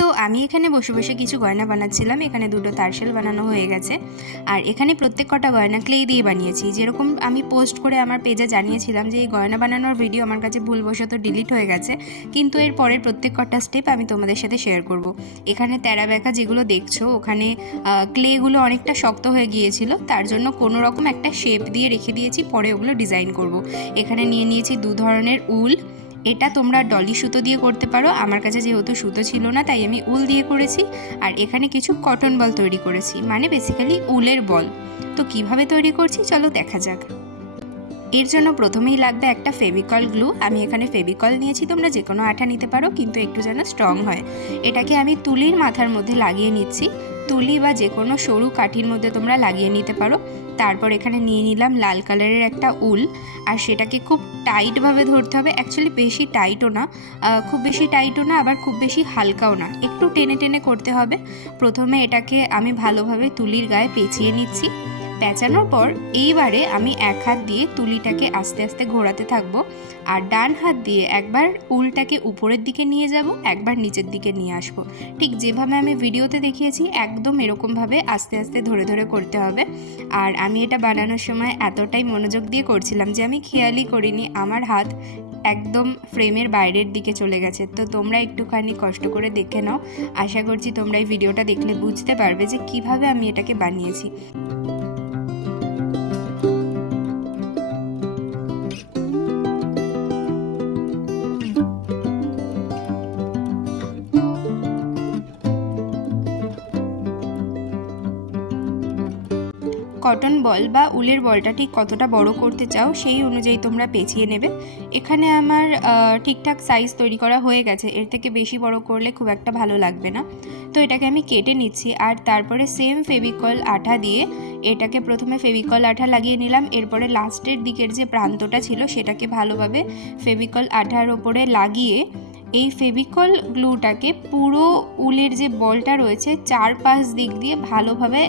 তো আমি এখানে বসে বসে কিছু গয়না বানাচ্ছিলাম। এখানে দুটো তারশেল বানানো হয়ে গেছে, আর এখানে প্রত্যেক কটা গয়না ক্লে দিয়ে বানিয়েছি। যেরকম আমি পোস্ট করে আমার পেজে জানিয়েছিলাম যে এই গয়না বানানোর ভিডিও আমার কাছে ভুলবশত ডিলিট হয়ে গেছে, কিন্তু এর পরের প্রত্যেক কটা স্টেপ আমি তোমাদের সাথে শেয়ার করব। এখানে তেরা বেঁকা যেগুলো দেখছো, ওখানে ক্লেগুলো অনেকটা শক্ত হয়ে গিয়েছিল, তার জন্য কোনো রকম একটা শেপ দিয়ে রেখে দিয়েছি, পরে ওগুলো ডিজাইন করব। এখানে নিয়ে নিয়েছি দু ধরনের উল। এটা তোমরা ডলি সুতো দিয়ে করতে পারো, আমার কাছে যেহেতু সুতো ছিল না তাই আমি উল দিয়ে করেছি। আর এখানে কিছু কটন বল তৈরি করেছি, মানে বেসিক্যালি উলের বল। তো কিভাবে তৈরি করছি চলো দেখা যাক। এর জন্য প্রথমেই লাগবে একটা ফেভিকল গ্লু। আমি এখানে ফেভিকল নিয়েছি, তোমরা যে কোনো আঠা নিতে পারো, কিন্তু একটু যেন স্ট্রং হয়। এটাকে আমি তুলির মাথার মধ্যে লাগিয়ে নিচ্ছি। তুলি বা যে কোনো সরু কাঠির মধ্যে তোমরা লাগিয়ে নিতে পারো। তারপর এখানে নিয়ে নিলাম লাল কালারের একটা উল, আর সেটাকে খুব টাইটভাবে ধরতে হবে। অ্যাকচুয়ালি বেশি টাইটও না, খুব বেশি টাইটও না, আবার খুব বেশি হালকাও না, একটু টেনে টেনে করতে হবে। প্রথমে এটাকে আমি ভালোভাবে তুলির গায়ে পেঁচিয়ে নিচ্ছি। পেঁচানোর পর এইবারে আমি এক হাত দিয়ে তুলিটাকে আস্তে আস্তে ঘোরাতে থাকবো, আর ডান হাত দিয়ে একবার উলটাকে উপরের দিকে নিয়ে যাব, একবার নিচের দিকে নিয়ে আসবো। ঠিক যেভাবে আমি ভিডিওতে দেখিয়েছি একদম এরকমভাবে আস্তে আস্তে ধরে ধরে করতে হবে। আর আমি এটা বানানোর সময় এতটাই মনোযোগ দিয়ে করছিলাম যে আমি খেয়ালই করিনি আমার হাত একদম ফ্রেমের বাইরের দিকে চলে গেছে। তো তোমরা একটুখানি কষ্ট করে দেখে নাও, আশা করছি তোমরা এই ভিডিওটা দেখলে বুঝতে পারবে যে কিভাবে আমি এটাকে বানিয়েছি। কটন বল বা উলের বলটা ঠিক কতটা বড় করতে চাও সেই অনুযায়ী তোমরা পেঁচিয়ে নেবে। এখানে আমার ঠিকঠাক সাইজ তৈরি করা হয়ে গেছে, এর থেকে বেশি বড় করলে খুব একটা ভালো লাগবে না। তো এটাকে আমি কেটে নিচ্ছি, আর তারপরে সেম ফেভিকল আঠা দিয়ে এটাকে প্রথমে ফেভিকল আঠা লাগিয়ে নিলাম। এরপরে লাস্টের দিকের যে প্রান্তটা ছিল সেটাকে ভালোভাবে ফেভিকল আঠার ওপরে লাগিয়ে এই ফেভিকল গ্লুটাকে পুরো উলের যে বলটা রয়েছে চারপাশ দিক দিয়ে ভালোভাবে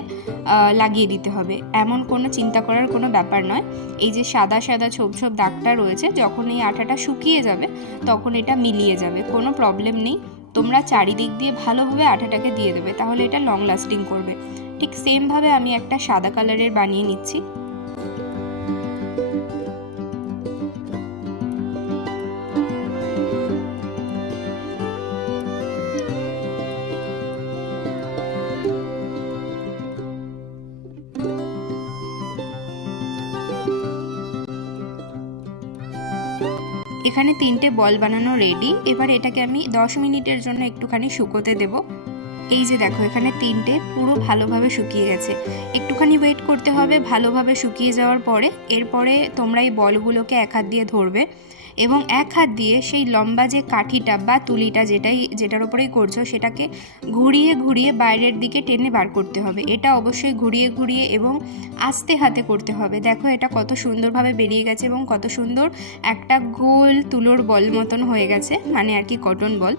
লাগিয়ে দিতে হবে। এমন কোনো চিন্তা করার কোনো ব্যাপার নয়। এই যে সাদা সাদা ছোপ ছোপ দাগটা রয়েছে, যখন এই আঠাটা শুকিয়ে যাবে তখন এটা মিলিয়ে যাবে, কোনো প্রবলেম নেই। তোমরা চারিদিক দিয়ে ভালোভাবে আঠাটাকে দিয়ে দেবে, তাহলে এটা লং লাস্টিং করবে। ঠিক সেমভাবে আমি একটা সাদা কালারের বানিয়ে নিচ্ছি। এখানে 3টে বল বানানো রেডি। এবার এটাকে আমি 10 মিনিটের জন্য একটুখানি শুকোতে দেব। এই যে দেখো, এখানে 3টে পুরো ভালোভাবে শুকিয়ে গেছে। একটুখানি ওয়েট করতে হবে ভালোভাবে শুকিয়ে যাওয়ার পরে। এরপরে তোমরা এই বলগুলোকে এক হাত দিয়ে ধরবে এবং এক হাত দিয়ে সেই লম্বা যে কাঠিটা বা তুলিটা যেটার ওপরেই করছো সেটাকে ঘুরিয়ে ঘুরিয়ে বাইরের দিকে টেনে বার করতে হবে। এটা অবশ্যই ঘুরিয়ে ঘুরিয়ে এবং আস্তে হাতে করতে হবে। দেখো এটা কত সুন্দরভাবে বেরিয়ে গেছে এবং কত সুন্দর একটা গোল তুলোর বল মতন হয়ে গেছে, মানে আর কি কটন বল।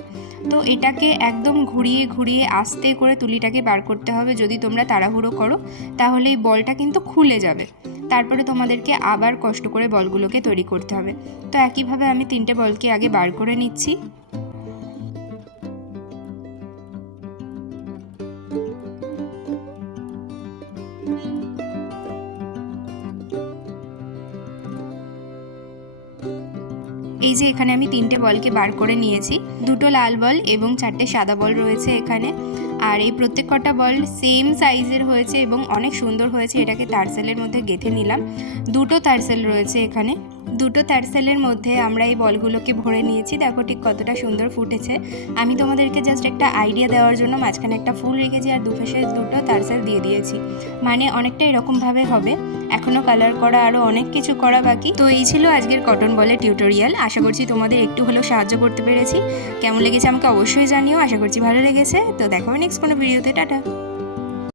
তো এটাকে একদম ঘুরিয়ে ঘুরিয়ে আস্তে করে তুলিটাকে বার করতে হবে। যদি তোমরা তাড়াহুড়ো করো তাহলে এই বলটা কিন্তু খুলে যাবে। তারপরে তোমাদেরকে আবার কষ্ট করে বলগুলোকে তৈরি করতে হবে। তো একইভাবে আমি 3টে বলকে আগে বার করে নিচ্ছি। এই যে এখানে আমি 3টে বলকে বার করে নিয়েছি, 2টো লাল বল এবং 4টে সাদা বল রয়েছে এখানে। আর এই প্রত্যেক কটা বল সেম সাইজের হয়েছে এবং অনেক সুন্দর হয়েছে। এটাকে তারসেলের মধ্যে গেঁথে নিলাম। 2টো তারসেল রয়েছে এখানে। 2টো তারসেলের মধ্যে আমরা এই বলগুলোকে ভরে নিয়েছি। দেখো ঠিক কতটা সুন্দর ফুটেছে। আমি তোমাদেরকে জাস্ট একটা আইডিয়া দেওয়ার জন্য মাঝখানে একটা ফুল রেখেছি আর দুপাশে 2টো তারসেল দিয়ে দিয়েছি, মানে অনেকটা এরকমভাবে হবে। এখনও কালার করা আরও অনেক কিছু করা বাকি। তো এই ছিল আজকের কটন বলের টিউটোরিয়াল। আশা করছি তোমাদের একটু হলেও সাহায্য করতে পেরেছি। কেমন লেগেছে আমাকে অবশ্যই জানিও, আশা করছি ভালো লেগেছে। তো দেখা হবে নেক্সট কোনো ভিডিওতে। টাটা।